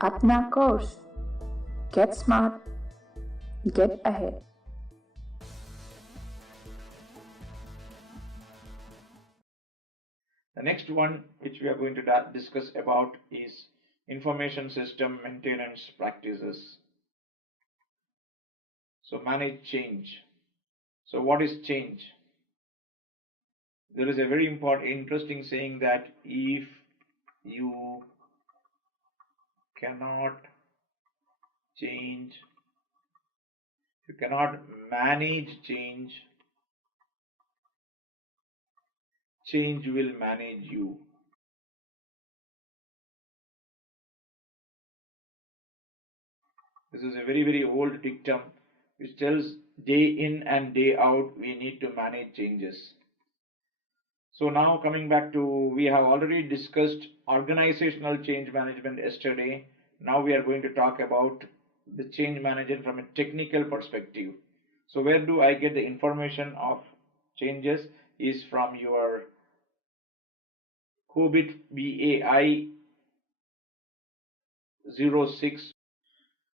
Apna Course. Get smart, get ahead. The next one which we are going to discuss about is information system maintenance practices. So manage change. So what is change? There is a very interesting saying that if you cannot change, you cannot manage change, change will manage you. This is a very old dictum which tells day in and day out we need to manage changes. So now coming back to, we have already discussed organizational change management yesterday. Now we are going to talk about the change management from a technical perspective. So where do I get the information of changes? Is from your COBIT BAI 06.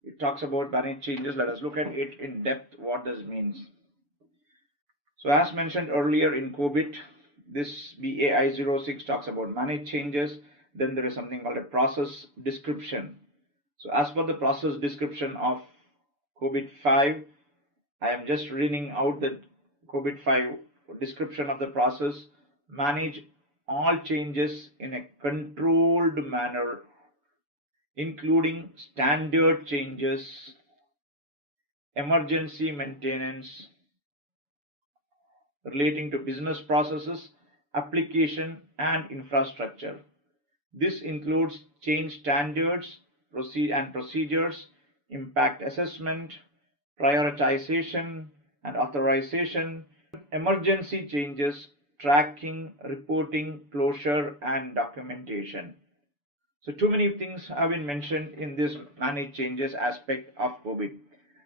It talks about manage changes. Let us look at it in depth, what this means. So as mentioned earlier in COBIT, this BAI 06 talks about manage changes. Then there is something called a process description. So as per the process description of COBIT 5, I am just reading out the COBIT 5 description of the process. Manage all changes in a controlled manner, including standard changes, emergency maintenance relating to business processes, application and infrastructure. This includes change standards and procedures, impact assessment, prioritization and authorization, emergency changes, tracking, reporting, closure and documentation. So too many things have been mentioned in this manage changes aspect of COBIT.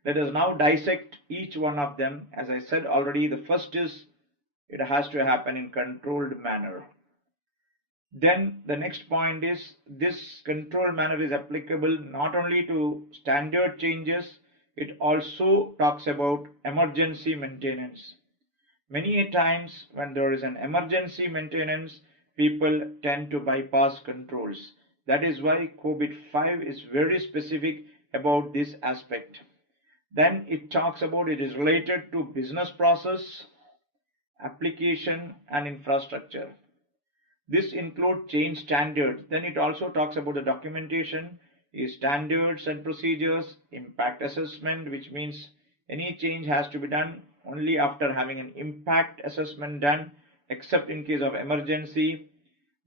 Let us now dissect each one of them. As I said already, the first is it has to happen in controlled manner. Then the next point is this control manner is applicable not only to standard changes, it also talks about emergency maintenance. Many a times when there is an emergency maintenance, people tend to bypass controls. That is why COBIT 5 is very specific about this aspect. Then it talks about it is related to business process, application and infrastructure. This includes change standards. Then it also talks about the documentation, is standards and procedures, impact assessment, which means any change has to be done only after having an impact assessment done, except in case of emergency.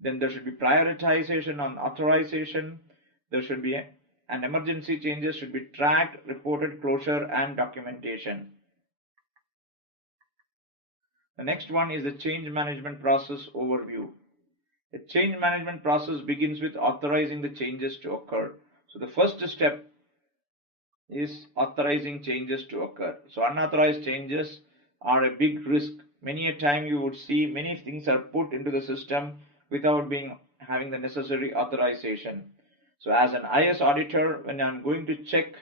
Then there should be prioritization on authorization. There should be an emergency changes should be tracked, reported, closure and documentation. The next one is the change management process overview. The change management process begins with authorizing the changes to occur. So the first step is authorizing changes to occur. So unauthorized changes are a big risk. Many a time you would see many things are put into the system without having the necessary authorization. So as an IS auditor, when I'm going to check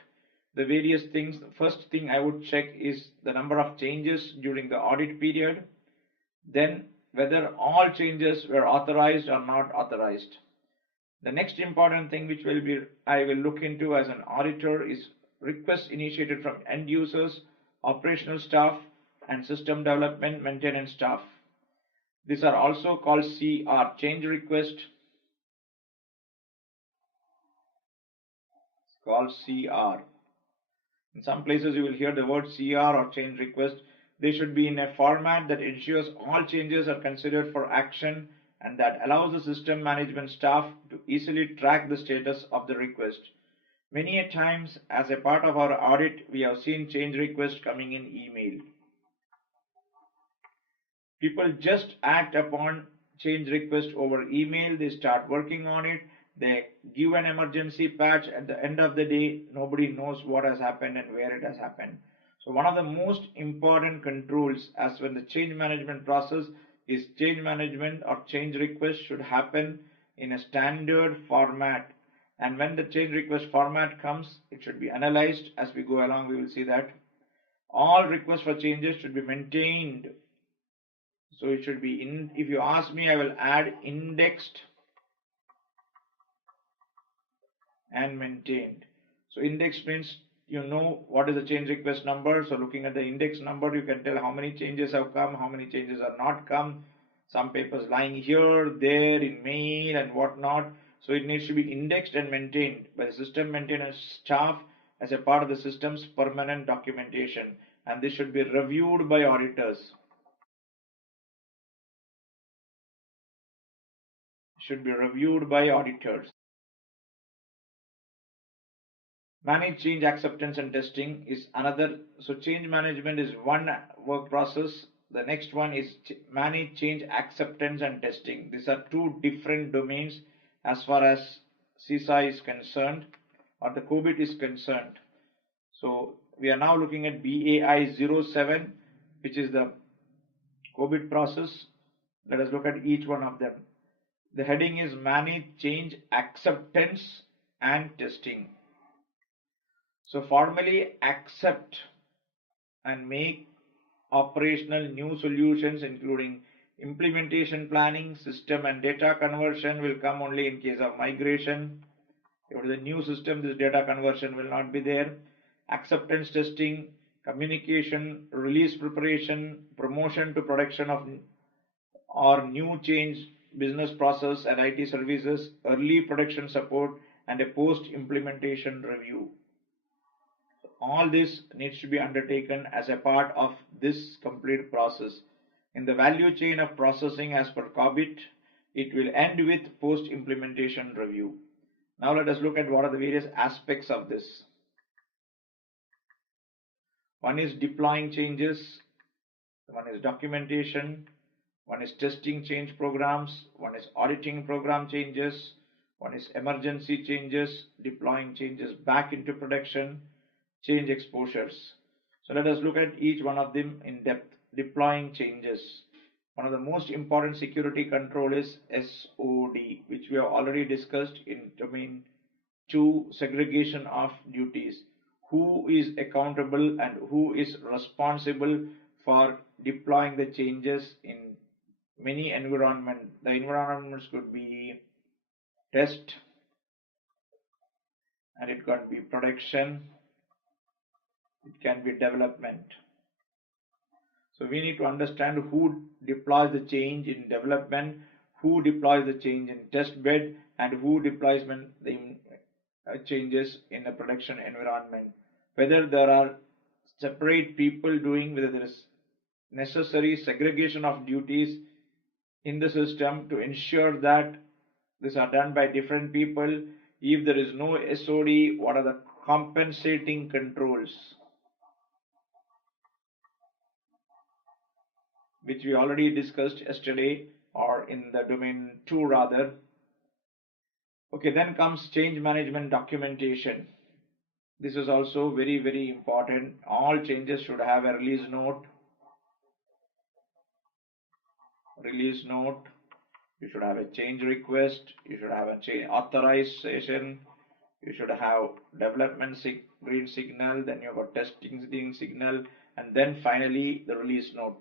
the various things, the first thing I would check is the number of changes during the audit period. Then whether all changes were authorized or not authorized. The next important thing which I will look into as an auditor is requests initiated from end users, operational staff and system development maintenance staff. These are also called CR, change request. It's called CR. In some places you will hear the word CR or change request. They should be in a format that ensures all changes are considered for action and that allows the system management staff to easily track the status of the request. Many a times as a part of our audit, we have seen change requests coming in email. People just act upon change request over email. They start working on it. They give an emergency patch. At the end of the day, nobody knows what has happened and where it has happened. So one of the most important controls as when the change management process is change management or change request should happen in a standard format And when the change request format comes, it should be analyzed. As we go along, we will see that all requests for changes should be maintained. So it should be in, if you ask me, I will add indexed and maintained. So index means you know what is the change request number. So looking at the index number, you can tell how many changes have come, how many changes are not come. Some papers lying here, there, in mail and whatnot. So it needs to be indexed and maintained by the system maintenance staff as a part of the system's permanent documentation. And this should be reviewed by auditors. Should be reviewed by auditors. Manage change acceptance and testing is another. So change management is one work process. The next one is manage change acceptance and testing. These are two different domains as far as CISA is concerned or the COVID is concerned. So we are now looking at BAI 07, which is the COVID process. Let us look at each one of them. The heading is manage change acceptance and testing. So formally accept and make operational new solutions, including implementation planning, system and data conversion will come only in case of migration. If it is a new system, this data conversion will not be there. Acceptance testing, communication, release preparation, promotion to production of or new change business process and IT services, early production support, and a post implementation review. All this needs to be undertaken as a part of this complete process. In the value chain of processing as per COBIT, it will end with post implementation review. Now let us look at what are the various aspects of this. One is deploying changes, one is documentation, one is testing change programs, one is auditing program changes, one is emergency changes, deploying changes back into production, change exposures. So let us look at each one of them in depth. Deploying changes. One of the most important security control is SOD, which we have already discussed in domain 2, segregation of duties. Who is accountable and who is responsible for deploying the changes in many environments. The environments could be test, and it can be production, it can be development. So we need to understand who deploys the change in development, who deploys the change in test bed, and who deploys the changes in the production environment. Whether there are separate people doing, whether there is necessary segregation of duties in the system to ensure that these are done by different people. If there is no SOD, what are the compensating controls, which we already discussed yesterday or in the domain 2 rather. Okay, then comes change management documentation. This is also very, very important. All changes should have a release note. Release note. You should have a change request. You should have a change authorization. You should have development green signal. Then you got testing green signal, and then finally the release note.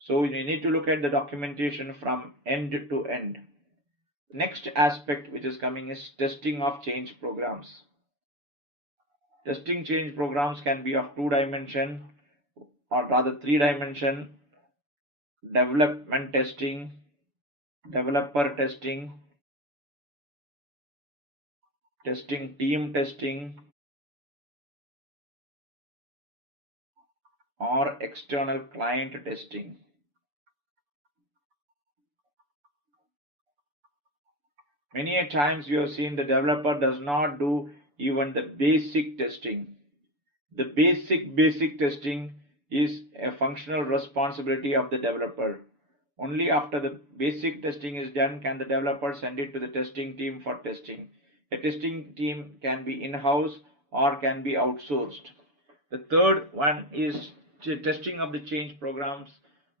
So you need to look at the documentation from end to end. Next aspect which is coming is testing of change programs. Testing change programs can be of 2-dimension or rather 3-dimension: development testing, developer testing, testing team testing, or external client testing. Many a times you have seen the developer does not do even the basic testing. The basic testing is a functional responsibility of the developer. Only after the basic testing is done can the developer send it to the testing team for testing. A testing team can be in-house or can be outsourced. The third one is testing of the change programs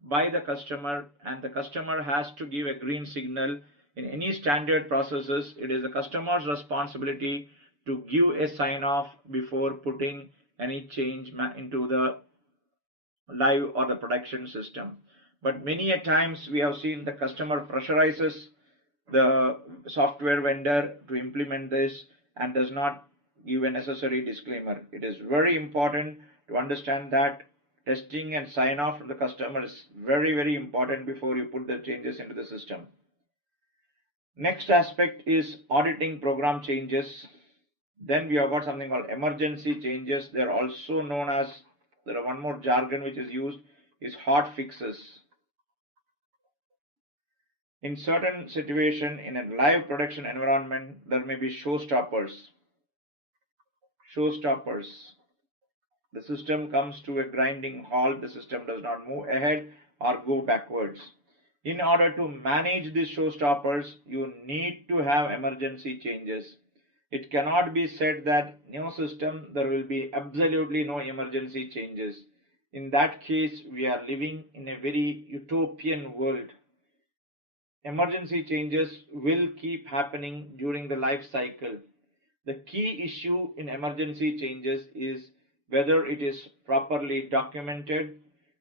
by the customer, and the customer has to give a green signal In any standard processes, it is the customer's responsibility to give a sign off before putting any change into the live or the production system. But many a times we have seen the customer pressurizes the software vendor to implement this and does not give a necessary disclaimer. It is very important to understand that testing and sign off from the customer is very important before you put the changes into the system. Next aspect is auditing program changes. Then we have got something called emergency changes. They are also known as, there are one more jargon which is used, is hot fixes. In certain situation in a live production environment, there may be showstoppers. The system comes to a grinding halt, the system does not move ahead or go backwards. In order to manage these showstoppers, you need to have emergency changes. It cannot be said that new system there will be absolutely no emergency changes. In that case, we are living in a very utopian world. Emergency changes will keep happening during the life cycle. The key issue in emergency changes is whether it is properly documented,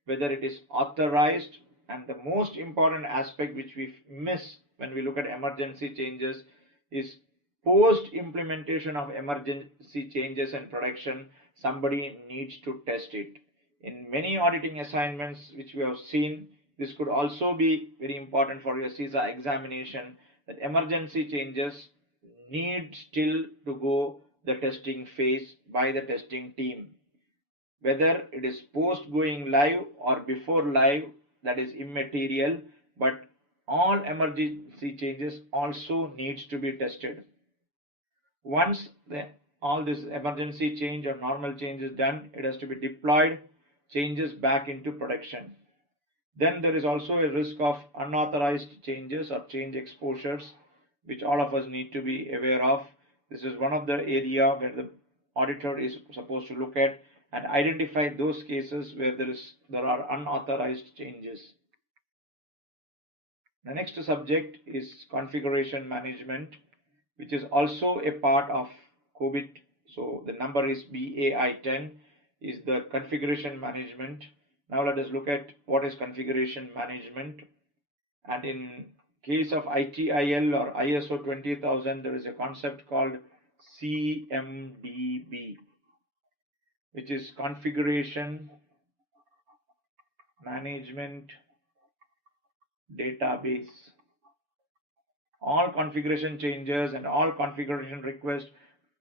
whether it is authorized, and the most important aspect which we miss when we look at emergency changes is post implementation of emergency changes in production, somebody needs to test it. In many auditing assignments which we have seen, this could also be very important for your CISA examination, that emergency changes need still to go the testing phase by the testing team. Whether it is post going live or before live, that is immaterial, but all emergency changes also needs to be tested. Once all this emergency change or normal change is done, it has to be deployed, changes back into production. Then there is also a risk of unauthorized changes or change exposures, which all of us need to be aware of. This is one of the area where the auditor is supposed to look at and identify those cases where there are unauthorized changes. The next subject is configuration management, which is also a part of COVID. So the number is BAI10 is the configuration management. Now let us look at what is configuration management. And in case of ITIL or ISO 20000, there is a concept called CMDB, which is configuration management database. All configuration changes and all configuration requests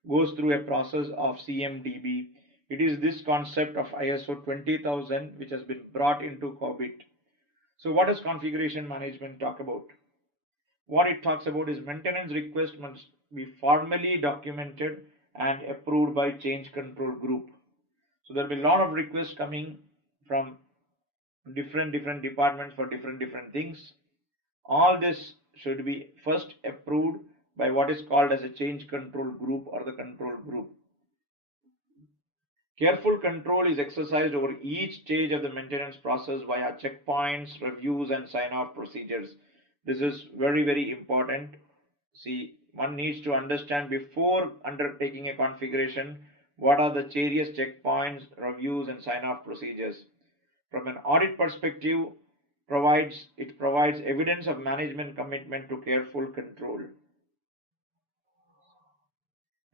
goes through a process of CMDB. It is this concept of ISO 20000 which has been brought into COVID. So what does configuration management talk about? What it talks about is maintenance request must be formally documented and approved by change control group. So there will be a lot of requests coming from different departments for different things. All this should be first approved by what is called as a change control group or the control group. Careful control is exercised over each stage of the maintenance process via checkpoints, reviews, and sign-off procedures. This is very important. See, one needs to understand before undertaking a configuration what are the various checkpoints, reviews, and sign-off procedures. From an audit perspective, it provides evidence of management commitment to careful control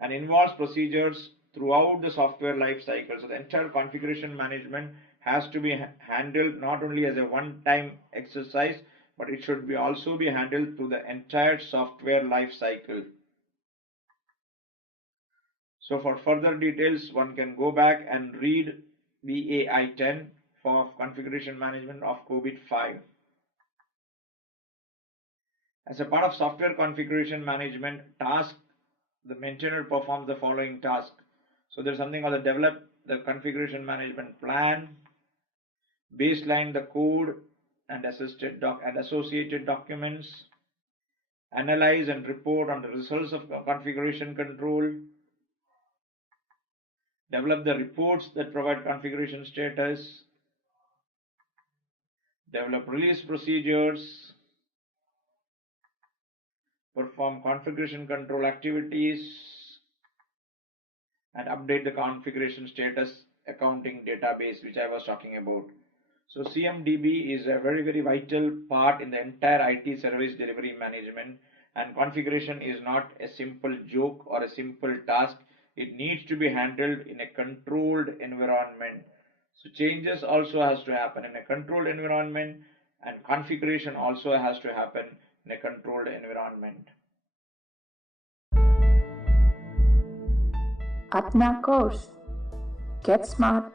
and involves procedures throughout the software life cycle. So the entire configuration management has to be handled not only as a one-time exercise, but it should also be handled through the entire software life cycle. So for further details, one can go back and read BAI10 for configuration management of COVID-5. As a part of software configuration management task, the maintainer performs the following task. So there's something called the develop the configuration management plan, baseline the code and associated documents, analyze and report on the results of configuration control, develop the reports that provide configuration status, develop release procedures, perform configuration control activities, and update the configuration status accounting database which I was talking about. So CMDB is a very vital part in the entire IT service delivery management, and configuration is not a simple joke or a simple task. It needs to be handled in a controlled environment. So changes also has to happen in a controlled environment, and configuration also has to happen in a controlled environment. Apna course. Get smart.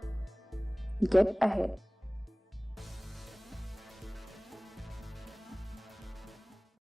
Get ahead.